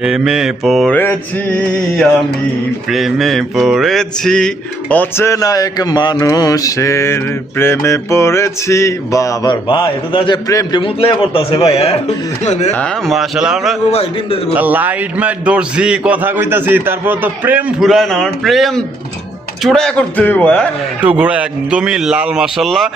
প্রেমে পড়েছি আমি প্রেমে পড়েছি অচেনা এক মানুষের প্রেমে পড়েছি বাবার ভাই এটা তো যে প্রেম টিমুতলে পড়তাছে ভাই হ্যাঁ মাশাআল্লাহ আমরা লাইট মাইট ধরছি কথা কইতাছি তারপর তো প্রেম ফুরায় না আমার প্রেম চূড়ায় করতে হইব একটু ঘোড়া একদমই লাল মাশাআল্লাহ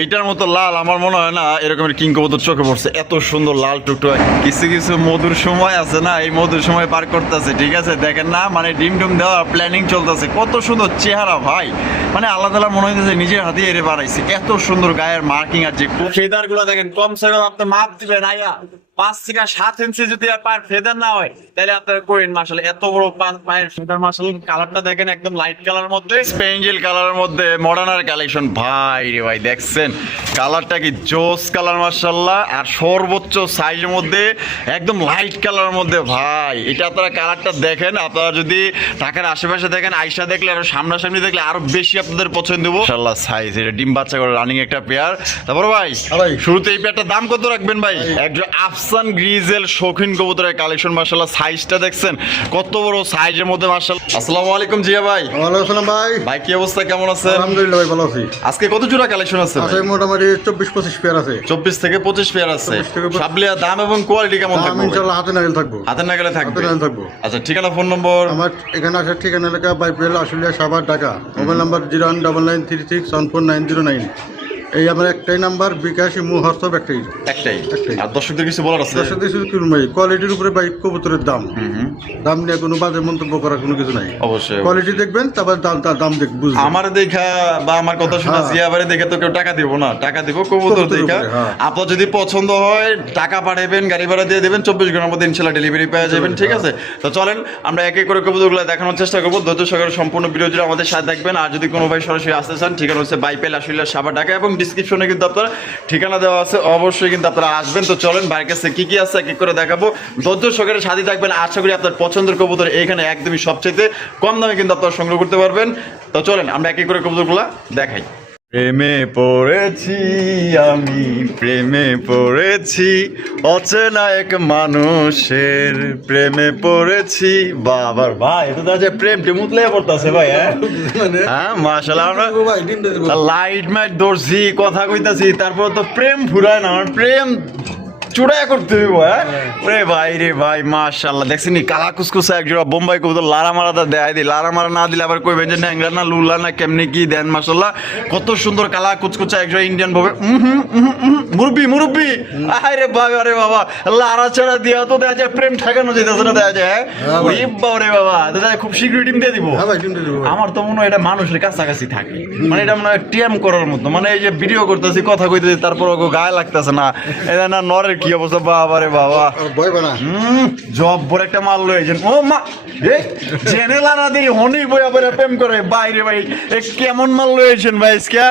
এইটার মতো লাল আমার মনে হয় না এরকমের কিংকবুতর চোখে পড়ছে এত সুন্দর লাল টুকটো কিছু কিছু মধুর সময় আছে না এই মধুর সময় পার করতেছে ঠিক আছে দেখেন না মানে ডিম ডুম দেওয়ার প্ল্যানিং চলতেছে কত সুন্দর চেহারা ভাই মানে আল্লাহ তাআলা মনে হইতেছে নিজের হাতে এরে বানাইছে এত সুন্দর গায়ের মার্কিং আর যে ফেদার গুলো দেখেন কমসে কম আপনি মাপ দিবেন আইয়া 5 থেকে 7 ইঞ্চি যদি পায়ের ফেদার না হয় তাহলে আপনারা করেন মাশাআল্লাহ এত বড় পায়ের ফেদার মাশাআল্লাহ কালারটা দেখেন একদম লাইট কালারের মধ্যে স্পেঞ্জেল কালারের মধ্যে মডার্নার কালেকশন ভাই রে ভাই দেখছেন কালারটা কি জোস কালার মাশাআল্লাহ আর সর্বোচ্চ সাইজের মধ্যে একদম লাইট কালারের মধ্যে ভাই এটা আপনারা কালারটা দেখেন আপনারা যদি ঢাকার আশেপাশে দেখেন আয়শা দেখলে আর সামনাসামনি দেখলে আরো বেশি আপনাদের পছন্দ হবে মাশাআল্লাহ সাইজ এটা ডিম বাচ্চা করে রানিং একটা পেয়ার তারপর ভাই শুরুতে এই পেয়ারটার দাম কত রাখবেন ভাই একজন আফসান গ্রিজেল শৌখিন কবুতরের কালেকশন মাশাআল্লাহ সাইজটা দেখছেন কত বড় সাইজের মধ্যে মাশাআল্লাহ আসসালামু আলাইকুম জিয়া ভাই ওয়ালাইকুম আসসালাম ভাই ভাই কি অবস্থা কেমন আছেন আলহামদুলিল্লাহ ভাই ভালো আছি আজকে কত জোড়া কালেকশন আছে আছে মোটামুটি 24-25 পেয়ার আছে 24 থেকে 25 পেয়ার আছে 24 থেকে 25 সাবলিয়া দাম এবং কোয়ালিটি কেমন দাম থাকবে ইনশাআল্লাহ হাতে নাগাল থাকবো হাতের নাগালে থাকবে হাতে নাগাল থাকবো আচ্ছা ঠিকানা ফোন নম্বর আমার এখানে আসার ঠিকানা এলাকা বাইপেল আশুলিয়া সাভার ঢাকা মোবাইল নাম্বার 01996149009 এই আমার একটাই নাম্বার বিকাশ ইমু হোয়াটসঅ্যাপ একটাই আর দর্শকদের কিছু বলার আছে তার সাথে শুধু কি ভাই কোয়ালিটির উপরে বাইক কবুতরের দাম দাম নিয়ে কোনো বাজে মন্তব্য করার কোনো কিছু নাই অবশ্যই কোয়ালিটি দেখবেন তারপর দাম দেখ বুঝবেন আমার দেখা বা আমার কথা শোনা জিয়াবারে দেখে তো কেউ টাকা দিব না টাকা দিব কবুতর দেখা আপনার যদি পছন্দ হয় টাকা পাঠাবেন গাড়ি ভাড়া দিয়ে দেবেন 24 ঘন্টার মধ্যে ইনশাআল্লাহ ডেলিভারি পেয়ে যাবেন ঠিক আছে তো চলেন আমরা এক এক করে কবুতরগুলো দেখানোর চেষ্টা করবো ধৈর্য সহকারে সম্পূর্ণ ভিডিও জুড়ে আমাদের সাথে থাকবেন আর যদি কোনো ভাই সরাসরি আসতে চান ঠিকানা হচ্ছে বাইপেল আশুলিয়া সাভার ঢাকা এবং ডিসক্রিপশনে কিন্তু আপনারা ঠিকানা দেওয়া আছে অবশ্যই কিন্তু আপনারা আসবেন তো চলেন বাইরের কাছে কি কি আছে এক এক করে দেখাবো ধৈর্য সহকারে সাথে থাকবেন আশা করি আপনার পছন্দের কবুতর এইখানে একদমই সবচেয়ে কম দামে কিন্তু আপনারা সংগ্রহ করতে পারবেন তো চলেন আমরা এক এক করে কবুতরগুলো দেখাই প্রেমে পড়েছি আমি প্রেমে পড়েছি অচেনা এক মানুষের প্রেমে পড়েছি বাবার ভাই এটা তো যে প্রেম টিমুতলে পড়তাছে ভাই হ্যাঁ মাশাআল্লাহ আমরা লাইট মাইট ধরছি কথা কইতাছি তারপর তো প্রেম ফুরায় না আমার প্রেম চূড়ায় করতে হইব রে ভাই রে ভাই মাশাআল্লাহ দেখছেন কালা কুসকুসা এক জোড়া বোম্বাই কবুতর লারা মারাটা দেয় দি লারা মারা না দিলে আবার কইবেন যে ন্যাংরা না লুলা না কেমনি কি দেন মাশাআল্লাহ কত সুন্দর কালা কুচকুচা এক জোড়া ইন্ডিয়ান ভাবে মুরব্বি আরে বাবা আরে বাবা লারা ছাড়া দিয়া তো দেখা যায় প্রেম ঠেকানো যাইতেছে না দেখা যায় ওই বাবা রে বাবা দেখা যায় খুব শীঘ্রই ডিম দিয়ে দিব আমার তো মনে হয় এটা মানুষের কাছাকাছি থাকে মানে এটা মনে হয় টিএম করার মতো মানে এই যে ভিডিও করতেছি কথা কইতেছি তারপর গায়ে লাগতেছে না এটা না নরের কি অবস্থা বাবা রে বাবা জব বড় একটা মাল লয়েছেন ও মা জেনে লানা দিয়ে হনি বইয়া বইয়া প্রেম করে বাইরে ভাই কেমন মাল লয়েছেন ভাই ইসকা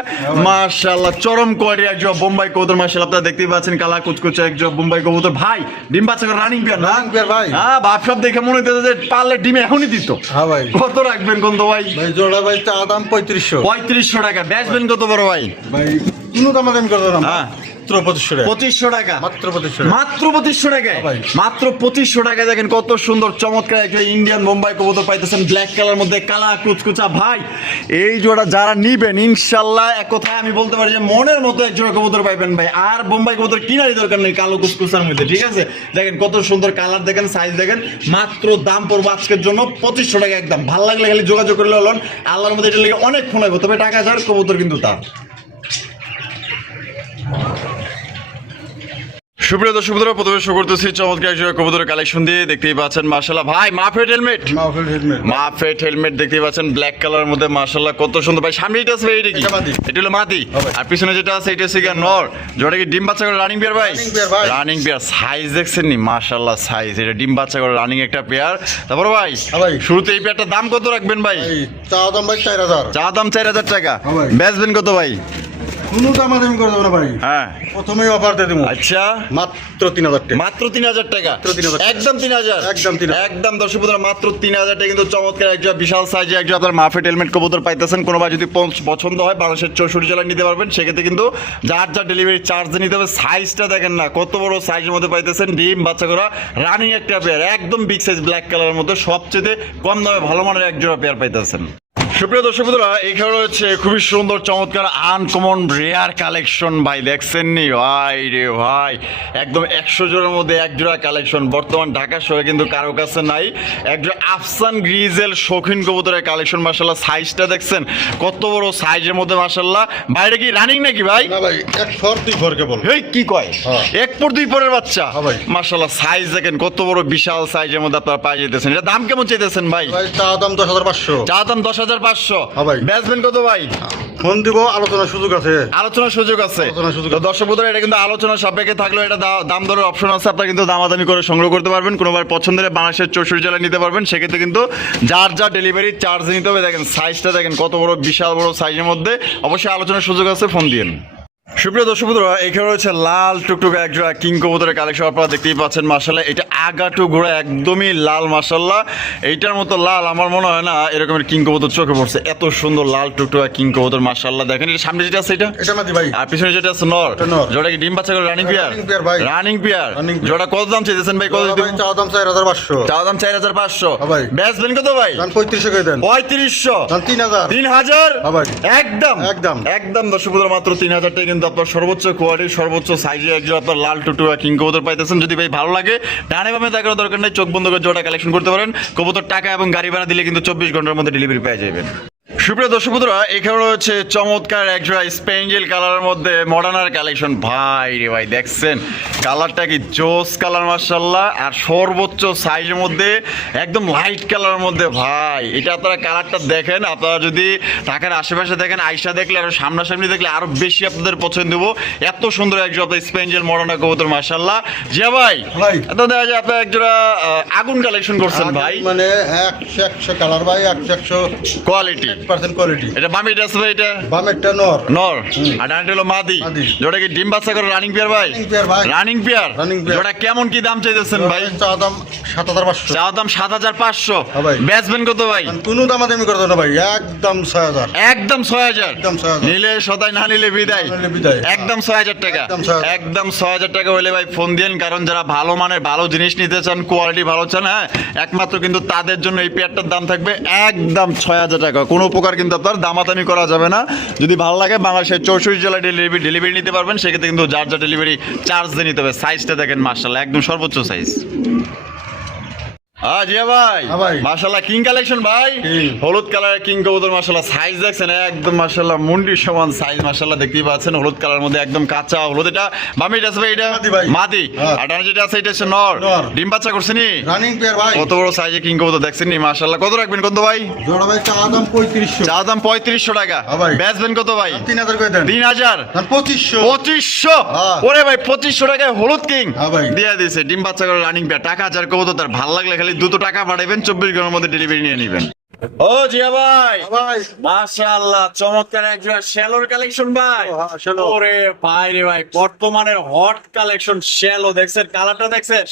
মাশাআল্লাহ চরম কোয়ালিটি এক জব বোম্বাই কবুতর মাশাআল্লাহ আপনারা দেখতেই পাচ্ছেন কালা কুচকুচে এক জব বোম্বাই কবুতর ভাই ডিম বাচ্চা করে রানিং পেয়ার ভাই হ্যাঁ বাপ সব দেখে মনে হইতেছে যে পারলে ডিম এখনই দিত হ্যাঁ ভাই কত রাখবেন কোন তো ভাই জোড়া ভাই চা দাম 3500 টাকা বেচবেন কত বড় ভাই কোনো দাম কত দাম হ্যাঁ মাত্র 2500 টাকা মাত্র 2500 টাকায় মাত্র 2500 টাকা দেখেন কত সুন্দর চমৎকার একটা ইন্ডিয়ান বোম্বাই কবুতর পাইতেছেন ব্ল্যাক কালার মধ্যে কালা কুচকুচা ভাই এই জোড়া যারা নিবেন ইনশাআল্লাহ এক কথায় আমি বলতে পারি যে মনের মতো এক জোড়া কবুতর পাইবেন ভাই আর বোম্বাই কবুতর কিনারই দরকার নেই কালো কুচকুচার মধ্যে ঠিক আছে দেখেন কত সুন্দর কালার দেখেন সাইজ দেখেন মাত্র দাম পড়বে আজকের জন্য 2500 টাকা একদম ভালো লাগলে খালি যোগাযোগ করলে হলেন আল্লাহর মধ্যে এটা লেগে অনেক ফোন হবে তবে টাকা ছাড় কবুতর কিন্তু তার সুপ্রিয় দর্শক বন্ধুরা প্রথমে শুরু করতেছি চমৎকার একজোড়া কবুতরের কালেকশন দিয়ে দেখতেই পাচ্ছেন মাশাআল্লাহ ভাই মাফেট হেলমেট দেখতেই পাচ্ছেন ব্ল্যাক কালারের মধ্যে মাশাআল্লাহ কত সুন্দর ভাই সামনে এটা আছে এটা কি এটা হলো মাদি আর পিছনে যেটা আছে এটা হচ্ছে নর যেটা কি ডিম বাচ্চা করে রানিং পেয়ার ভাই রানিং পেয়ার সাইজ দেখছেন নি মাশাআল্লাহ সাইজ এটা ডিম বাচ্চা করে রানিং একটা পেয়ার তারপর ভাই শুরুতে এই পেয়ারটার দাম কত রাখবেন ভাই চা দাম ভাই 4000 চা দাম 4000 টাকা বেচবেন কত ভাই কোনো দামাদামি করে দেবো না ভাই, হ্যাঁ প্রথমেই অফার দিয়ে দেবো আচ্ছা মাত্র 3,000 টাকা। মাত্র 3,000 টাকা, মাত্র 3,000 টাকা। একদম 3,000, একদম 3,000 একদম দর্শক বন্ধুরা মাত্র 3,000 টাকা কিন্তু চমৎকার একটা বিশাল সাইজে একটা আপনার মাফেট হেলমেট কবুতর পাইতেছেন। কোনো ভাই যদি পছন্দ হয় বাংলাদেশের 64 জেলায় নিতে পারবেন, সেক্ষেত্রে কিন্তু যার যার ডেলিভারি চার্জ নিতে হবে। সাইজটা দেখেন না কত বড় সাইজের মধ্যে পাইতেছেন, ডিম বাচ্চা করা রানিং একটা পেয়ার, একদম বিগ সাইজ ব্ল্যাক কালারের মধ্যে সবচেয়ে কম দামে ভালো মানের এক জোড়া পেয়ার পাইতেছেন। সুপ্রিয় দর্শক বন্ধুরা, এখানে রয়েছে খুবই সুন্দর চমৎকার আনকমন রেয়ার কালেকশন ভাই, দেখছেন নি ভাই রে ভাই, একদম 100 জোড়ার মধ্যে এক জোড়া কালেকশন বর্তমান ঢাকা শহরে কিন্তু কারো কাছে নাই। এক জোড়া আফসান গ্রিজেল শৌখিন কবুতরের কালেকশন, মাশাআল্লাহ সাইজটা দেখছেন কত বড় সাইজের মধ্যে, মাশাআল্লাহ। বাইরে কি রানিং নাকি ভাই? না ভাই, এক ফর 2 ফর কেবল। এই কি কয়, হ্যাঁ। এক পর দুই পরের বাচ্চা, হ্যাঁ ভাই। মাশাআল্লাহ সাইজ দেখেন কত বড় বিশাল সাইজের মধ্যে আপনারা পাই যেতেছেন। এটা দাম কেমন চাইতেছেন ভাই? ভাই চা দাম 10,500। চা দাম 10,500। হ্যাঁ ভাই। বেচবেন কত ভাই? ফোন দিব, আলোচনার সুযোগ আছে। আলোচনার সুযোগ আছে। আলোচনার সুযোগ তো দর্শক বন্ধুরা, এটা কিন্তু আলোচনার সাপেক্ষে থাকলেও এটা দাম দরের অপশন আছে, আপনারা কিন্তু দামাদামি করে সংগ্রহ করতে পারবেন। কোনোবার পছন্দের বাংলাদেশের 64 জেলায় নিতে পারবেন, সেক্ষেত্রে কিন্তু যার যা ডেলিভারি চার্জ নিতে হবে। দেখেন সাইজটা দেখেন কত বড় বিশাল বড় সাইজের মধ্যে, অবশ্যই আলোচনার সুযোগ আছে, ফোন দিন। সুপ্রিয় দর্শক বন্ধুরা, এখানে রয়েছে লাল টুকটুকে এক জোড়া কিং কবুতরের কালেকশন, আপনারা দেখতেই পাচ্ছেন। মাশাআল্লাহ এটা আগাটু ঘোড়া একদমই লাল, মাশাআল্লাহ এইটার মতো লাল আমার মনে হয় না এরকমের কিং কবুতর চোখে পড়ছে। এত সুন্দর লাল টুকটুকা কিং কবুতর, মাশাআল্লাহ। দেখেন এটা সামনে যেটা আছে এটা মাদি ভাই। আর পিছনে যেটা আছে নর, এটা নর। যেটা কি ডিম বাচ্চা করে রানিং পেয়ার? Running pair ভাই। Running pair. Running pair। যেটা কত দাম চাইতেছেন ভাই? কত ভাই চা দাম 4,500। চাওয়া দাম 4,500। হ্যাঁ ভাই। বেচবেন কত ভাই? দাম 3500 করে দেন। 3500। দাম 3,000। 3,000। হ্যাঁ ভাই। একদম একদম। একদম দর্শক বন্ধুরা, মাত্র 3,000 টাকা কিন্তু আপনার সর্বোচ্চ কোয়ালিটি সর্বোচ্চ সাইজে একজন আপনার লাল টুটুয়া কিং কবুতর পাইতেছেন। যদি ভাই ভালো লাগে ডানে বামে দেখার দরকার নেই, চোখ বন্ধ করে জোড়া কালেকশন করতে পারেন। কবুতর টাকা এবং গাড়ি ভাড়া দিলে কিন্তু 24 ঘন্টার মধ্যে ডেলিভারি পেয়ে যাবেন। সুপ্রিয় দর্শক বন্ধুরা, এখানে রয়েছে চমৎকার একজোড়া স্পেঞ্জেল কালারের মধ্যে মডার্নার কালেকশন। ভাই রে ভাই, দেখছেন কালারটা কি জোস কালার, মাশাআল্লাহ। আর সর্বোচ্চ সাইজের মধ্যে একদম লাইট কালারের মধ্যে ভাই, এটা আপনারা কালারটা দেখেন, আপনারা যদি ঢাকার আশেপাশে দেখেন, আইসা দেখলে আরো সামনাসামনি দেখলে আরো বেশি আপনাদের পছন্দ দেবো। এত সুন্দর একজোড়া আপনার স্পেঞ্জেল মডার্নার কবুতর, মাশাআল্লাহ। জিয়া ভাই, ভাই। এত দেখা যায় আপনার একজোড়া আগুন কালেকশন করছেন ভাই, মানে 100 কালার ভাই, 100 কোয়ালিটি 100% কোয়ালিটি। এটা বামে এটা আছে ভাই, এটা বামেরটা নর। নর আর ডানটা হলো মাদি, মাদি। যেটা কি ডিম বাচ্চা করে রানিং পেয়ার ভাই? Running pair ভাই। Running pair. Running pair। যেটা কেমন কি দাম চাইতেছেন ভাই? চা দাম 7,500। চাওয়া দাম 7,500। হ্যাঁ ভাই। বেচবেন কত ভাই? কোনো দামাদামি করে দেবো না ভাই, একদম 6,000। একদম 6,000। একদম 6,000। নিলে সদাই, না নিলে বিদায়। না নিলে বিদায়। একদম 6,000 টাকা। একদম 6,000। একদম 6,000 টাকা হলে ভাই ফোন দিন, কারণ যারা ভালো মানের ভালো জিনিস নিতে চান, কোয়ালিটি ভালো চান, হ্যাঁ একমাত্র কিন্তু তাদের জন্য এই পেয়ারটার দাম থাকবে একদম 6,000 টাকা। কোনো প্রকার কিন্তু আপনার দামাদামি করা যাবে না। যদি ভালো লাগে বাংলাদেশের 64 জেলায় ডেলিভারি নিতে পারবেন, সেক্ষেত্রে কিন্তু যার যা ডেলিভারি চার্জ দিয়ে নিতে হবে। সাইজটা দেখেন মাশাআল্লাহ, একদম সর্বোচ্চ সাইজ। জিয়া ভাই, হ্যাঁ ভাই। মাশাআল্লাহ কিং কালেকশন ভাই, King। হলুদ কালারের কিং কবুতর, মাশাআল্লাহ সাইজ দেখছেন একদম মাশাআল্লাহ মুন্ডির সমান সাইজ, মাশাআল্লাহ দেখতেই পাচ্ছেন। হলুদ কালারের মধ্যে একদম কাঁচা হলুদ। এটা বামে এটা আছে ভাই, এটা মাদি ভাই। মাদি। হ্যাঁ। আর ডানে যেটা আছে এটা হচ্ছে নর। নর। ডিম বাচ্চা করছে নি? রানিং পেয়ার ভাই। কত বড় সাইজে কিং কবুতর দেখছেন নি, মাশাআল্লাহ। কত রাখবেন কত ভাই? জোড়া ভাই চা দাম 3500। চা দাম 3500 টাকা। হ্যাঁ ভাই। বেচবেন কত ভাই? 3,000 করে দেন। 3,000। দাম 2500। 2500। হ্যাঁ। ওরে ভাই 2500 টাকায় হলুদ কিং হ্যাঁ ভাই। দিয়ে দিয়েছে। ডিম বাচ্চা করে রানিং পেয়ার, টাকা যার কবুতর তার ভালো লাগলে খালি দ্রুত টাকা পাঠাবেন, 24 ঘন্টার মধ্যে ডেলিভারি নিয়ে নেবেন। ও জিয়া ভাই, ভাই মাশাআল্লাহ চমৎকার একজন শ্যালোর কালেকশন ভাই। হ্যাঁ, শ্যালো। ওরে ভাই রে ভাই, বর্তমানের হট কালেকশন শ্যালো, দেখছেন কালারটা দেখছেন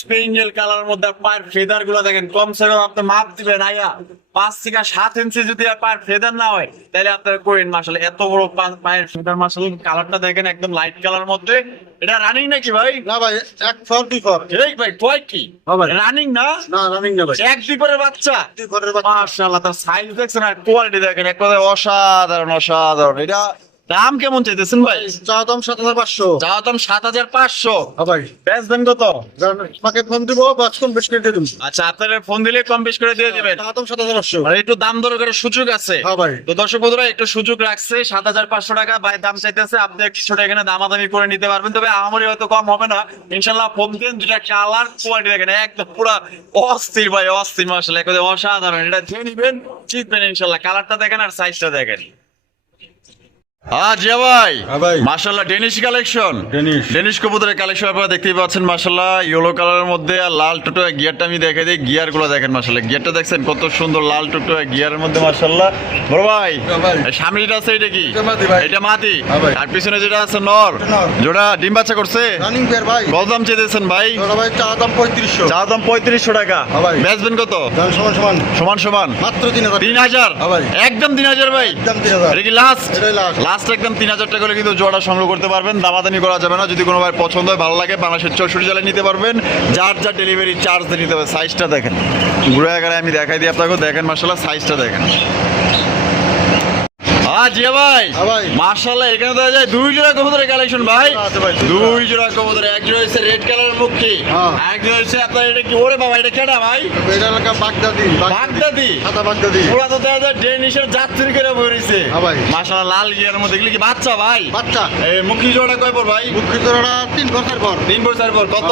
স্পেঞ্জেল কালারের মধ্যে। পায়ের ফেদার গুলো দেখেন, কমসে কম আপনি মাপ দিবেন আইয়া 5 থেকে 7 ইঞ্চি যদি আর পায়ের ফেদার না হয় তাহলে আপনার করেন। মাশাআল্লাহ এত বড় পায়ের ফেদার, মাশাআল্লাহ কালারটা দেখেন একদম লাইট কালার মধ্যে। এটা রানিং নাকি ভাই? না ভাই, এক ফর 2 ফর। এই ভাই কয় কি হ্যাঁ ভাই। রানিং না? না রানিং না ভাই, এক দুই পরের বাচ্চা। 2 ফরের বাচ্চা। মাশাআল্লাহ তার সাইজ দেখছেন আর কোয়ালিটি দেখেন, এক কথায় অসাধারণ অসাধারণ। এটা দাম কেমন চাইতেছেন ভাই? চা দাম 7,500। চাওয়া দাম 7,500। হ্যাঁ ভাই। বেচবেন কত? আমাকে ফোন দিব, বাস কম বেশ করে দিয়ে দিন। আচ্ছা আপনারা ফোন দিলে কম বেশ করে দিয়ে দিবেন, চা দাম 7,500। আর একটু দাম দর করে সুযোগ আছে। হ্যাঁ ভাই। তো দর্শক বন্ধুরা একটু সুযোগ রাখছে, 7,500 টাকা ভাই দাম চাইতেছে। আপনি কিছুটা এখানে দামাদামি করে নিতে পারবেন, তবে আমারই হয়তো কম হবে না ইনশাল্লাহ। ফোন দিন, দুটা কালার কোয়ালিটি দেখেন একদম পুরো অস্থির ভাই, অস্থির মাশাআল্লাহ, একদম অসাধারণ। এটা দিয়ে নিবেন, জিতবেন ইনশাল্লাহ। কালারটা দেখেন আর সাইজটা দেখেন। জিয়া ভাই হ্যাঁ ভাই। মাশাআল্লাহ ডেনিশ কালেকশন, ডেনিশ। ডেনিশ কবুতরের কালেকশন আপনারা দেখতেই পাচ্ছেন মাশাআল্লাহ, ইয়েলো কালারের মধ্যে আর লাল টুকটো গিয়ারটা আমি দেখাই দিই, গিয়ার গুলো দেখেন মাশাআল্লাহ, গিয়ারটা দেখছেন কত সুন্দর লাল টুকটো গিয়ারের মধ্যে মাশাআল্লাহ। বড় ভাই হ্যাঁ ভাই। এই সামনে যেটা আছে এটা কি? এটা মাদি ভাই। এটা মাদি। হ্যাঁ ভাই। আর পিছনে যেটা আছে নর, এটা নর। যেটা ডিম বাচ্চা করছে। রানিং পেয়ার ভাই। কত দাম চেয়েছেন ভাই? ওটা ভাই চা দাম 3500। চা দাম 3500 টাকা। হ্যাঁ ভাই। বেচবেন কত? দাম সমান সমান সমান সমান মাত্র 3000। 3000। হ্যাঁ ভাই। একদম 3000 ভাই। একদম 3000। এটা কি লাস্ট? এটাই last। লাস্ট একদম 3000 টাকা করে কিন্তু জোড়া সংগ্রহ করতে পারবেন, দামাদানি করা যাবে না। যদি কোনো ভাই পছন্দ হয় ভালো লাগে বাংলাদেশের 64 জেলায় নিতে পারবেন, যার যা ডেলিভারি চার্জ দিয়ে নিতে হবে। সাইজটা দেখেন, ঘুরে আগারে আমি দেখাই দিই আপনাকে, দেখেন মাশাআল্লাহ সাইজটা দেখেন। জিয়া ভাই হ্যাঁ ভাই। মাশাআল্লাহ এখানে দেখা যায় দুই জোড়া কবুতরের কালেকশন ভাই, আছে ভাই, দুই জোড়া কবুতর। এক জোড়া হচ্ছে রেড কালারের মুখী, হ্যাঁ। এক জোড়া হচ্ছে আপনার এটা কি? ওরে বাবা এটা কেডা ভাই? এটা এলাকা বাগদাদি। বাগদাদি। সাদা বাগদাদি। ওরা তো দেখা যায় ডেনিশের যাত্রী করে ভরেছে। হ্যাঁ ভাই। মাশাআল্লাহ লাল গিয়ার মধ্যে এগুলি কি বাচ্চা ভাই? বাচ্চা। এই মুখী জোড়া কয় পর ভাই? মুখী জোড়াটা 3 বছর পর। 3 বছর পর কত?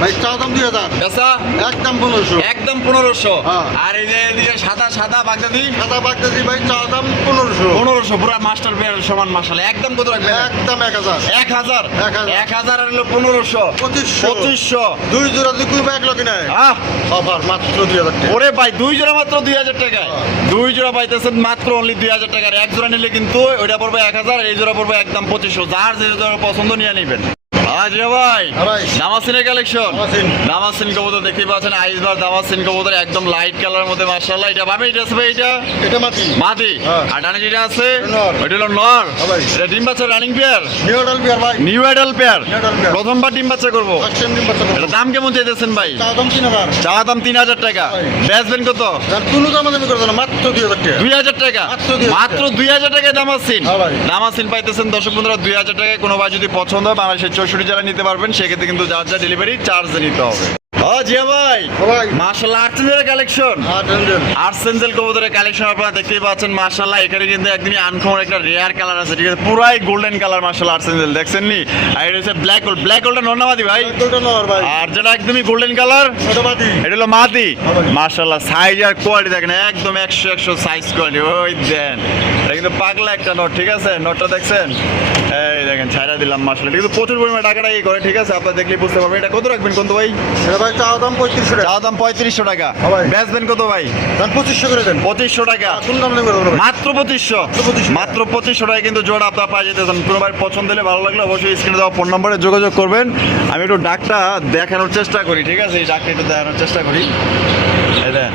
ভাই চা দাম 2000। পেশা একদম 1500। একদম 1500। হ্যাঁ। আর এই যে এদিকে সাদা সাদা বাগদাদি সাদা বাগদাদি ভাই চা দাম 1500। 1500 পুরো মাস্টার পেয়ার সমান মাশাআল্লাহ। একদম কত রাখবেন? একদম 1000। 1000। 1000 1000 আর হলো 1500। 2500। 2500। দুই জোড়া যদি কুই ব্যাগ লগে নেয় আহ অফার মাত্র 2000 টাকা। ওরে ভাই দুই জোড়া মাত্র 2000 টাকায়। দুই জোড়া পাইতেছেন মাত্র অনলি 2000 টাকার। এক জোড়া নিলে কিন্তু ওইটা পড়বে 1000, এই জোড়া পড়বে একদম 2500। যার যে জোড়া পছন্দ নিয়ে নেবেন। জিয়া ভাই হ্যাঁ ভাই। দামাসিনের কালেকশন, দামাসিন। দামাসিন কবুতর দেখতেই পাচ্ছেন, আইসবার দামাসিন কবুতর একদম লাইট কালারের মধ্যে মাশাআল্লাহ। এটা ভাবে এটা আছে ভাই, এটা এটা মাটি। মাদি। হ্যাঁ। আর ডানে যেটা আছে এটা নর। ওইটা হলো নর। হ্যাঁ ভাই। এটা ডিম বাচ্চা রানিং পেয়ার, নিউডাল বিয়ার ভাই। New adult pair, New adult pair। প্রথমবার ডিম বাচ্চা করবো। আজকে দিন বাচ্চা এটা দাম কেমন চাইতেছেন ভাই? চা দাম 3000। চা দাম 3000 টাকা। ভাই। বেচবেন কত? আর কোনো দাম আমি করব না মাত্র 2000 টাকা। 2000 টাকা। মাত্র 2000 মাত্র 2000 টাকায় দামাসিন। হ্যাঁ ভাই। দামাসিন পাইতেছেন দর্শক বন্ধুরা 2000 টাকায়। কোনো ভাই যদি পছন্দ হয় বাংলাদেশের 64 জেলায় নিতে পারবেন, সেক্ষেত্রে কিন্তু যার যা ডেলিভারি চার্জ নিতে হবে। জিয়া ভাই হ্যাঁ ভাই। মাশাআল্লাহ আর্টসেঞ্জেলের কালেকশন, আটেনজন। আর্টসেঞ্জেল কবুতরের কালেকশন আপনারা দেখতেই পাচ্ছেন মাশাআল্লাহ। এখানে কিন্তু একদমই আনকমন একটা রেয়ার কালার আছে, ঠিক আছে, পুরাই গোল্ডেন কালার মাশাআল্লাহ আর্টসেঞ্জেল দেখছেন নি। আর এটা হচ্ছে ব্ল্যাক হোল, ব্ল্যাক হোলটা নর্নামাদি ভাই। দুটো নর ভাই। আর যেটা একদমই গোল্ডেন কালার ওটা মাটি। এটা হলো মাদি। হ্যাঁ ভাই। মাশাআল্লাহ সাইজ আর কোয়ালিটি দেখেন একদম 100 সাইজ কোয়ালিটি। ওই দেন এটা কিন্তু পাগলা একটা নট, ঠিক আছে, নটটা দেখছেন, এই দেখেন ছাইরা দিলাম মাশাআল্লাহ। এটা কিন্তু প্রচুর পরিমাণে টাকাটা এই করে, ঠিক আছে, আপনারা দেখলেই বুঝতে পারবেন। এটা কত রাখবেন কোন ভাই? এটা ভাই চা দাম 3500 টাকা। চা দাম 3500 টাকা। হ্যাঁ ভাই। বেচবেন কত ভাই? দাম 2500 করে দেন। 2500 টাকা। কোন দাম নেবেন ভাই? মাত্র 2500। 2500 মাত্র 2500 টাকায় কিন্তু জোড়া আপনার পাই যেতেছেন। কোনো ভাই পছন্দ হলে ভালো লাগলে অবশ্যই স্ক্রিনে দেওয়া ফোন নম্বরে যোগাযোগ করবেন। আমি একটু ডাকটা দেখানোর চেষ্টা করি, ঠিক আছে, এই ডাকটা একটু দেখানোর চেষ্টা করি। এই দেন,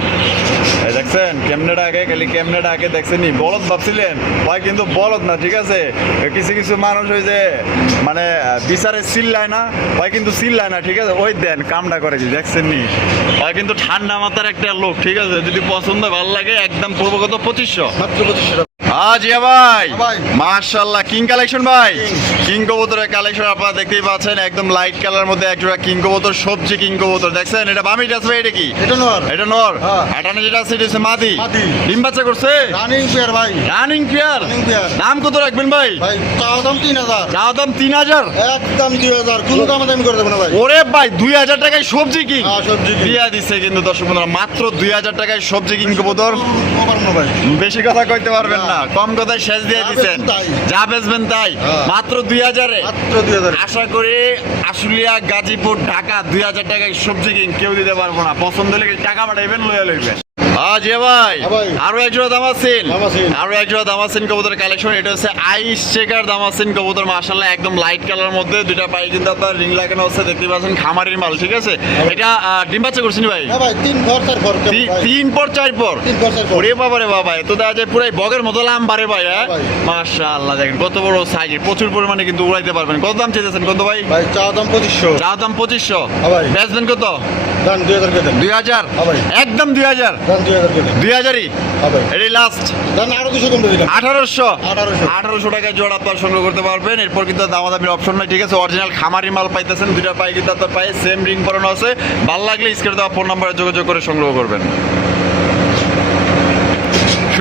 এই দেখছেন কেমনে ডাকে, খালি কেমনে ডাকে দেখছেন নি? বলদ ভাবছিলেন ভাই, কিন্তু বলদ না, ঠিক আছে। কিছু কিছু মানুষ ওই যে মানে বিচারে চিল্লায় না ভাই, কিন্তু চিল্লায় না, ঠিক আছে, ওই দেন কামটা করে দেখছেন নি ভাই, কিন্তু ঠান্ডা মাথার একটা লোক, ঠিক আছে। যদি পছন্দ ভালো লাগে একদম পূর্ব কত 2500। মাত্র 2500 টাকা। জিয়া ভাই ভাই। মাশাআল্লাহ কিং কালেকশন ভাই, কিং কবুতরের কালেকশন আপনারা দেখতেই পাচ্ছেন, একদম লাইট কালার মধ্যে একজোড়া কিং কবুতর, সবজি কিং কবুতর দেখছেন। এটা বামিটা আছে ভাই, এটা কি? এটা নর। এটা নর। হ্যাঁ। আটানে যেটা আছে এটা হচ্ছে মাদি। মাদি। ডিম বাচ্চা করছে রানিং পেয়ার ভাই। Running pair. Running pair. দাম কত রাখবেন ভাই? ভাই চা দাম 3000। যাও দাম 3000। একদম 2000। কোনো দাম আমি করে দেব না ভাই। ওরে ভাই 2000 টাকায় সবজি কিং হ্যাঁ সবজি কি? দিয়া দিচ্ছে কিন্তু দর্শক বন্ধুরা, মাত্র 2000 টাকায় সবজি কিং কবুতর। ওভার না ভাই। বেশি কথা কইতে পারবেন না, কম কথায় শেষ দিয়ে যা দিচ্ছেন। বেচবেন তাই। যা বেচবেন তাই। হ্যাঁ। মাত্র 2000 এ। মাত্র 2000। আশা করি আশুলিয়া, গাজীপুর, ঢাকা 2000 টাকায় সবজি কিং কেউ দিতে পারবো না। পছন্দ হলে টাকা পাঠাইবেন, লইয়া লইবেন। জিয়া ভাই হ্যাঁ ভাই। আরো একজোড়া দামাসিন, দামাসিন। আরো একজোড়া দামাসিন কবুতরের কালেকশন। এটা হচ্ছে আইস চেকার দামাসিন কবুতর মাশাআল্লাহ, একদম লাইট কালার মধ্যে। দুইটা পাই কিন্তু আপনার রিং লাগানো আছে, দেখতে পাচ্ছেন, খামারের মাল, ঠিক আছে। এটা ডিম বাচ্চা করছেন ভাই? হ্যাঁ ভাই 3 ঘর 4 ঘর। 3 পর 4 পর। 3 ঘর 4 ঘর। ওরে বাবা রে বাবা, এত দেখা যায় পুরাই বগের মতো লাম্বারে ভাই। হ্যাঁ ভাই। মাশাআল্লাহ দেখেন কত বড় সাইজ, প্রচুর পরিমাণে কিন্তু উড়াইতে পারবেন। কত দাম চাইতেছেন কত ভাই? ভাই চা দাম 2500। যা দাম 2500। হ্যাঁ ভাই। বেচবেন কত? দাম 2000 করে দেন। 2000। হ্যাঁ ভাই। একদম 2000। দাম 2000 করে দেন। 2000ই হ্যাঁ ভাই। এটাই লাস্ট। দাম আরো 200 কম দিয়ে দিলাম। 1800। 1800 টাকায় জোড়া আপনার সংগ্রহ করতে পারবেন। এরপর কিন্তু দামাদামির অপশন নাই, ঠিক আছে। অরিজিনাল খামারি মাল পাইতেছেন। দুইটা পাই কিন্তু আপনার পায়ে সেম রিং পরানো আছে। ভালো লাগলে স্ক্রিনে দেওয়া ফোন নাম্বারে যোগাযোগ করে সংগ্রহ করবেন।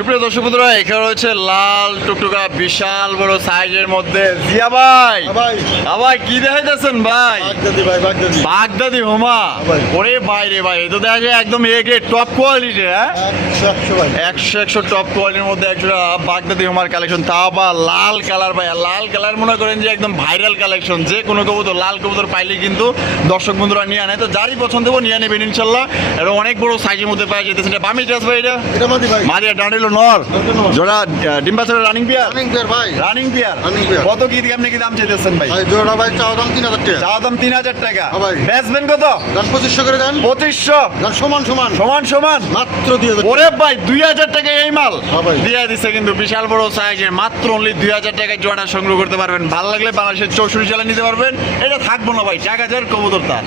সুপ্রিয় দর্শক বন্ধুরা, এখানে রয়েছে লাল টুকটুকা বিশাল বড় সাইজের মধ্যে জিয়া ভাই। ভাই ভাই কি দেখাইতেছেন ভাই? বাগদাদি ভাই, বাগদাদি বাগদাদি হোমা। ভাই। ওরে ভাই রে ভাই, এ তো দেখা যায় একদম এ গ্রেড টপ কোয়ালিটি। হ্যাঁ 100 ভাই। 100 টপ কোয়ালিটির মধ্যে একজোড়া বাগদাদি হোমার কালেকশন, তা আবার লাল কালার ভাই। আর লাল কালার মনে করেন যে একদম ভাইরাল কালেকশন। যে কোনো কবুতর লাল কবুতর পাইলে কিন্তু দর্শক বন্ধুরা নিয়ে আনে, তো যারই পছন্দ হবে নিয়ে নেবেন ইনশাল্লাহ। এবং অনেক বড় সাইজের মধ্যে পাওয়া যেতেছে। এটা বামি টাস ভাই, এটা মাদি ভাই। মারিয়া ডান্ডিল নর নর। জোড়া ডিম্বা ছাড়া রানিং পিয়ার। রানিং পেয়ার ভাই। Running peer Running pair। কত কি দিয়ে আপনি কি দাম চাইতেছেন ভাই? ভাই জোড়া ভাই চাওয়া দাম 3000 টাকা। চা দাম 3000 টাকা। হ্যাঁ ভাই। বেচবেন কত? দাম 2500 করে দেন। 2500 দাম সমান সমান সমান সমান মাত্র 2000। ওরে ভাই 2000 টাকা এই মাল হ্যাঁ ভাই। দিয়ে দিচ্ছে কিন্তু বিশাল বড় সাইজের, মাত্র অনলি 2000 টাকায় জোড়া সংগ্রহ করতে পারবেন। ভালো লাগলে বাংলাদেশের 64 জেলা নিতে পারবেন। এটা থাকবো না ভাই, 1000 কবুতরটা।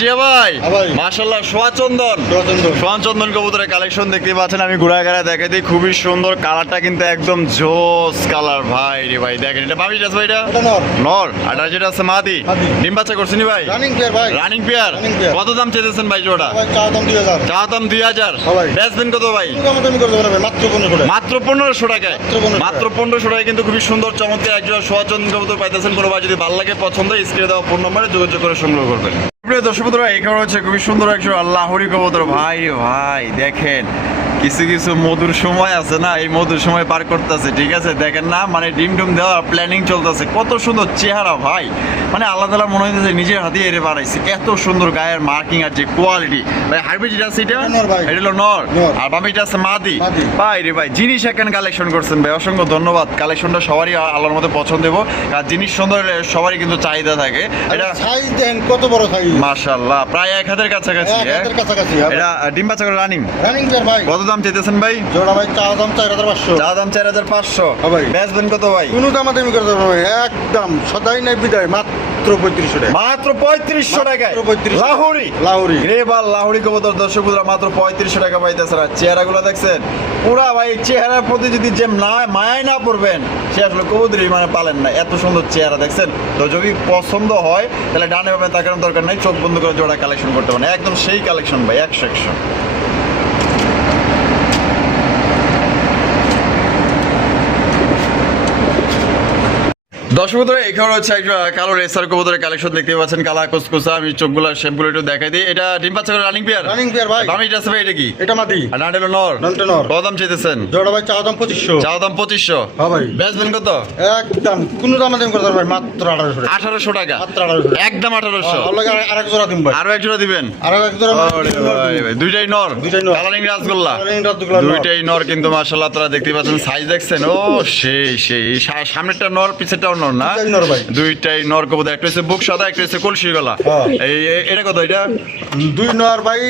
জিয়া ভাই হ্যাঁ ভাই। মাশাআল্লাহ সোয়াচন্দন সোয়াচন্দন। সোয়াচন্দন কবুতরের কালেকশন দেখতে পাচ্ছেন। আমি ঘুরায় ঘুরায় দেখাই দিই, খুবই সুন্দর কালারটা কিন্তু একদম জোস কালার ভাই রে ভাই। দেখেন এটা বাবিস আছে ভাই, এটা এটা নর। নর। আর এটা যেটা আছে মাদি। মাদি। ডিম বাচ্চা করছিনি ভাই? রানিং পেয়ার ভাই। Running pair. Running pair। কত দাম চেয়েছেন ভাই জোড়া? ভাই চাওয়া দাম 2000। চা দাম 2000। হ্যাঁ ভাই। বেচবেন কত ভাই? দামাদামি করতে পারবে মাত্র 1500 টাকা। মাত্র 1500 টাকায়। মাত্র 1500 মাত্র 1500 টাকায় কিন্তু খুবই সুন্দর চমৎকার একজোড়া সোয়াচন্দন কবুতর পাইতেছেন। কোনো ভাই যদি ভালো লাগে পছন্দ, স্ক্রিনে দেওয়া ফোন নম্বরে যোগাযোগ করে সংগ্রহ করবেন। প্রিয় দর্শক বন্ধুরা, এখানে হচ্ছে খুবই সুন্দর একজন আল্লাহরি কবুতর ভাই রে ভাই। দেখেন কিছু কিছু মধুর সময় আছে না, এই মধুর সময় পার করতেছে। ঠিক আছে, দেখেন না মানে ডিম ডুম দেওয়া প্ল্যানিং চলতেছে। কত সুন্দর চেহারা ভাই, মানে আল্লাহ তাআলা মনে হইতেছে নিজের হাতে এরে বানাইছে। এত সুন্দর গায়ের মার্কিং আর যে কোয়ালিটি ভাই। হাইব্রিড যেটা আছে এটা নর ভাই। এটা হলো নর। নর। আর বামিটা আছে মাদি। মাদি। ভাই রে ভাই, জিনিস এখন কালেকশন করছেন ভাই, অসংখ্য ধন্যবাদ। কালেকশনটা সবারই আল্লাহর মতো পছন্দ দেবো, আর জিনিস সুন্দর হলে সবারই কিন্তু চাহিদা থাকে। এটা সাইজ দেন কত বড় সাইজ। মাশাআল্লাহ প্রায় 1000 কাছাকাছি। হ্যাঁ? 1000 কাছাকাছি। এটা ডিম বাচ্চা করে রানিং। রানিং পেয়ার ভাই। কত দাম চাইতেছেন ভাই? জোড়া ভাই চাওয়া দাম 4500। চা দাম 4500। হ্যাঁ ভাই। বেচবেন কত ভাই? কোনো দামাদামি করতে পারবে না, একদম সদাই নাই বিদায় মাত্র 3500 টাকা। মাত্র 3500 টাকায়। মাত্র 3500 লাহোরি। লাহোরি। গ্রেবাল লাহোরি কবুতর দর্শক বন্ধুরা মাত্র 3500 টাকা পাইতেছে। আর চেহারাগুলো দেখছেন পুরা ভাই, চেহারার প্রতি যদি যে মায়ায় না পড়বেন সে আসলে কবুতরই মানে পালেন না। এত সুন্দর চেহারা দেখছেন। তো যদি পছন্দ হয় তাহলে ডানে পাবেন, তার কারণ দরকার নাই, চোখ বন্ধ করে জোড়া কালেকশন করতে পারেন। একদম সেই কালেকশন ভাই, 100। দর্শক বন্ধুরা, এখানে হচ্ছে একটা কালো রেসার কবুতরের কালেকশন দেখতে পাচ্ছেন। কালা কুসকুসা, আমি চোখগুলো শেপগুলো একটু দেখাই দিই। এটা ডিম বাচ্চা করে রানিং পেয়ার। রানিং পেয়ার ভাই। দামি আছে ভাই, এটা কি? এটা মাদি। আর নাডেলো নর। নন্টে নর। কত দাম চাইতেছেন? জোড়া ভাই চাওয়া দাম 2500। চাও দাম 2500। হ্যাঁ ভাই। বেচবেন কত? একদম কোনো দামাদামি করতে পারবে না, মাত্র 1800 টাকা। 1800 টাকা। মাত্র 1800 টাকা। একদম 1800। ভালো লাগে আরেক জোড়া দিন ভাই। আরো এক জোড়া দিবেন? আরো এক জোড়া ওরে ভাই ভাই, দুইটাই নর। দুইটাই নর। কালারিং রাসগোল্লা। কালারিং রাসগোল্লা নর। দুইটাই নর কিন্তু মাশাআল্লাহ আপনারা দেখতে পাচ্ছেন, সাইজ দেখছেন। ও সেই সামনেরটা নর, পিছেরটাও নর না? দুইটাই নর ভাই। দুইটাই নর কবুতর, একটা হচ্ছে বুক সাদা, একটা হচ্ছে কলসি গলা। হ্যাঁ। এটা কত? এটা দুই নর ভাই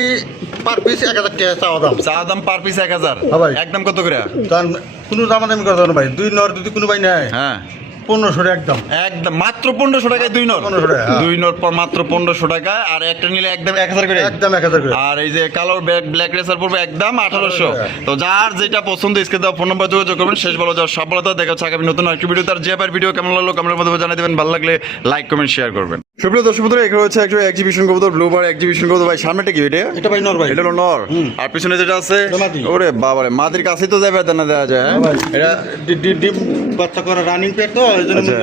পার পিস 1000 টাকা চাওয়া দাম। চা দাম পার পিস 1000। হ্যাঁ ভাই। একদম কত করে? কারণ কোনো দামাদামি করতে পারবে না ভাই। দুই নর যদি কোনো ভাই নেয় হ্যাঁ 1500 টাকা একদম। একদম মাত্র 1500 টাকায় দুই নর। 1500 টাকা, হ্যাঁ। দুই নর মাত্র 1500 টাকা। আর একটা নিলে একদম 1000 করে। একদম 1000 করে। আর এই যে কালো ব্ল্যাক রেসার পড়বে একদম 1800। তো যার যেটা পছন্দ স্ক্রিনে দেওয়া ফোন নাম্বার যোগাযোগ করবেন। শেষ বলো যার সব বলো, দেখা হচ্ছে আগামী নতুন আরেকটি ভিডিও। তার যে ভিডিও কেমন লাগলো কমেন্টের মধ্যে জানিয়ে দেবেন। ভালো লাগলে লাইক কমেন্ট শেয়ার করবেন। সুপ্রিয় দর্শক বন্ধুরা, এখানে হচ্ছে একটা এক্সিবিশন কবুতর, ব্লুবার এক্সিবিশন কবুতর ভাই। সামনেটা কি এটা? এটা ভাই নর ভাই। এটা হলো নর। আর পিছনে যেটা আছে এটা মাদি। ওরে বাবারে, মাদির কাছেই তো যাবে না দেওয়া যায়। হ্যাঁ? ভাই এটা ডিম বাচ্চা করা রানিং পেয়ার তো এইজন্য আচ্ছা।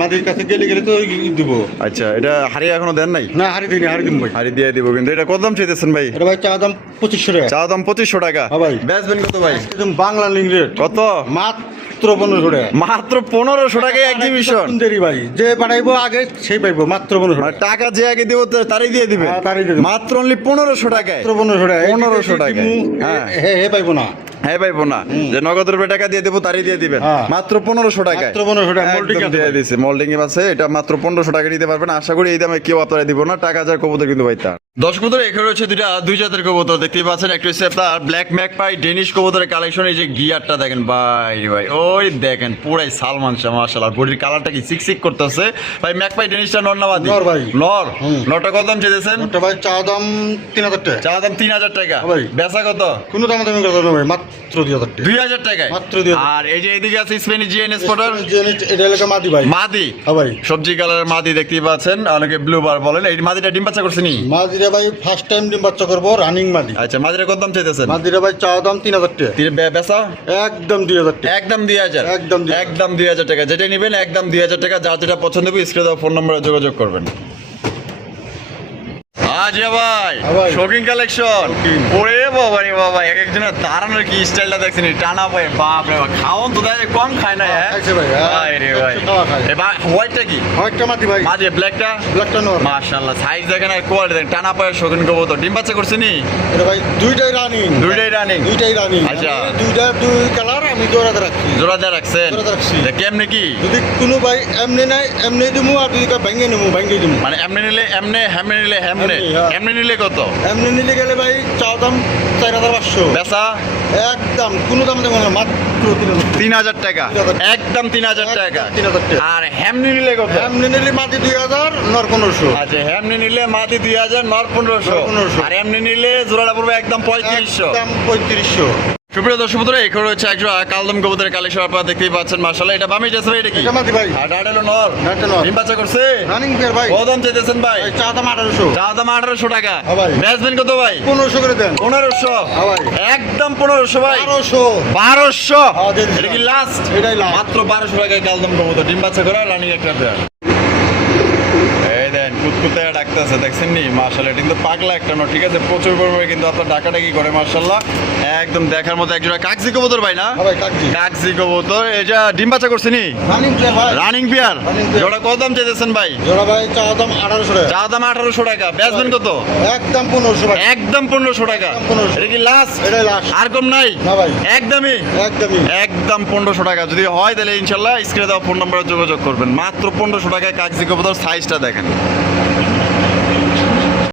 মাদির কাছে গেলে তো দিব। আচ্ছা, এটা হারিয়ে এখনো দেন নাই? না হারি দিন ভাই। হারি দিয়ে দিব। কিন্তু এটা কত দাম চাইতেছেন ভাই? এটা ভাই চাওয়া দাম 2500 টাকা। চা দাম 2500 টাকা। হ্যাঁ ভাই। বেচবেন কত ভাই? একদম বাংলা লিং রেট কত? মাত্র 1500 টাকা। মাত্র 1500 টাকায় এক্সিবিশন। সুন্দরী ভাই, যে বাড়াইবো আগে সেই পাইবো মাত্র 1500 মানে টাকা। টাকা যে আগে দিব তারই দিয়ে দিবেন। হ্যাঁ, তারই দিয়ে দিবেন। মাত্র অনলি 1500 টাকায়। মাত্র 1500 টাকা। 1500 টাকা। হ্যাঁ। হে পাইবো না। হ্যাঁ ভাই বোনা, যে নগদ রূপে টাকা দিয়ে দেবো তারই দিয়ে দিবেন। হ্যাঁ। মাত্র 1500 টাকায়। মাত্র 1500 টাকা। মোল্ডিং একদম আছে দিয়ে ভাই। দিছে, মোল্ডিং এ আছে। এটা মাত্র 1500 টাকা নিতে পারবেন। আশা করি এই দামে কেউ আপনারা দিব না। টাকা যার কবুতর কিন্তু ভাই তার। দর্শক বন্ধুরা, এখানে রয়েছে দুই জাতের কবুতর দেখতেই পাচ্ছেন। একটা হচ্ছে আপনার ব্ল্যাক ম্যাকপাই ডেনিশ কবুতরের কালেকশন। এই যে গিয়ারটা দেখেন ভাই ভাই, ওই দেখেন পুরাই সালমান শাহ মাশাআল্লাহ। বডির কালারটা কি চিকচিক করতেছে ভাই। ম্যাকপাই ডেনিশটা নর না মাদি? নর ভাই। নর। নরটা কত দাম চেয়েছেন? একটা ভাই চাওয়া দাম 3000 টাকা। চা দাম 3000 টাকা। ভাই। বেচা কত? কোনো দামাদামি করতে পারবে না ভাই, মাত্র 2000 টাকা। 2000 টাকায়। মাত্র 2000। আর এই যে এদিকে আছে স্পেনিশ জিএনএস স্পটার এটা এলাকা মাদি ভাই। মাদি। হ্যাঁ ভাই। সবজি কালারের মাদি দেখতেই পাচ্ছেন, অনেকে ব্লু বার বলেন। এই মাদিটা ডিম বাচ্চা করছে নি? মাদিরা মাদিরা ভাই ফার্স্ট টাইম ডিম বাচ্চা করবো, রানিং মাদি। আচ্ছা মাদিরা কত দাম চাইতেছেন? মাদিরা ভাই চাওয়া দাম 3000 টাকা। বেচা একদম 2000 টাকা। একদম 2000, একদম 2000 একদম 2000 টাকা। যেটা নেবেন একদম 2000 টাকা। যার যেটা পছন্দ হবে স্ক্রিনে দেওয়া ফোন নম্বরে যোগাযোগ করবেন। আজিয়া ভাই, হ্যাঁ ভাই। শৌখিন কালেকশন। শৌখিন। ওরে বাবা রে বাবা, এক একজনের দাঁড়ানোর কি স্টাইলটা দেখছেন, টানা পায়, বাপ রে বাপ। খাওন তো তাই কম খায় না, হ্যাঁ খাইছে ভাই, হ্যাঁ। ভাই রে ভাই। খাওয়া খায়। এবার হোয়াইটটা কি? একটা মাদি ভাই, মাঝে ব্ল্যাকটা? ব্ল্যাকটা নর। মাশাআল্লাহ, সাইজ দেখেন আর কোয়ালিটি দেখেন, টানা পায় শৌখিন কবুতর। ডিম বাচ্চা করছে নি? এটা ভাই দুইটাই রানিং। দুইটাই রানিং? দুইটাই রানিং। আচ্ছা। দুই কালার আমি জোড়াতে রাখছি। জোড়া দিয়ে রাখছেন? জোড়াতে রাখছি। তা কেমনে কি? যদি কোনো ভাই এমনি নাই এমনি দিমু, আর যদি ভেঙে নেবো ভেঙে দিমু। মানে এমনি নিলে এমনি, হেমনে নিলে হেমনে। এমনি, হ্যাঁ। এমনি নিলে কত? এমনি নিলে গেলে ভাই চাওয়া দাম 4500। বেচা একদম কোনো দাম দেবো না, মাত্র 3000 টাকা। 3000 একদম 3000 টাকা। 3000 টাকা। আর হেমনি নিলে কত? এমনি নিলে মাদি 2000, নর 1500। আচ্ছা, হেমনি নিলে মাটি 2000, নর 1500। নর 1500। আর এমনি নিলে জোড়াটা পড়বে একদম 3500। একদম 3500। সুপ্রিয় দর্শক বন্ধুরা, এখানে রয়েছে একজোড়া কালদম কবুতরের কালেকশন আপনারা দেখতেই পাচ্ছেন। মাশাআল্লাহ, এটা বামি ড্রেস ভাই, এটা কি? এটা মাদি ভাই, আর ডাটা হলো নর। ডাটা নর। ডিম বাচ্চা করছে? রানিং পেয়ার ভাই। কত দাম চাইতেছেন ভাই? ভাই চাওয়া দাম 1800। চা দাম 1800 টাকা। হ্যাঁ ভাই। বেচবেন কত ভাই? 1500 করে দেন। 1500। হ্যাঁ ভাই। একদম 1500 ভাই। 1200। 1200। হ্যাঁ, দেন। এটা কি লাস্ট? এটাই last। মাত্র 1200 টাকায় কালদম কবুতর ডিম বাচ্চা করা রানিং একটা পেয়ার। এই দেন কুতকুতে ডাকতেছে, দেখছেন নি? মাশাআল্লাহ, এটা কিন্তু পাগলা একটা নয়, ঠিক আছে? প্রচুর পরিমাণে কিন্তু আপনার ডাকাডাকি করে, মাশাআল্লাহ। একদম দেখার মতো একজোড়া কাকজি কবুতর ভাই না? হ্যাঁ ভাই, কাকজি। কাকজি কবুতর, এটা ডিম বাচ্চা করছে নি? রানিং পেয়ার ভাই। Running pair. Running pair। জোড়া কত দাম চাইতেছেন ভাই? জোড়া ভাই চাওয়া দাম 1800 টাকা। চা দাম 1800 টাকা। বেচবেন কত? একদম 1500 ভাই। একদম 1500 টাকা। একদম 1500। এটা কি লাস্ট? এটাই লাস্ট। আর কম নাই? না ভাই, একদমই? একদমই। একদম 1500 টাকা। যদি হয় তাহলে ইনশাল্লাহ স্ক্রিনে দেওয়া ফোন নম্বরে যোগাযোগ করবেন। মাত্র 1500 টাকায় কাকজি কবুতর। সাইজটা দেখেন।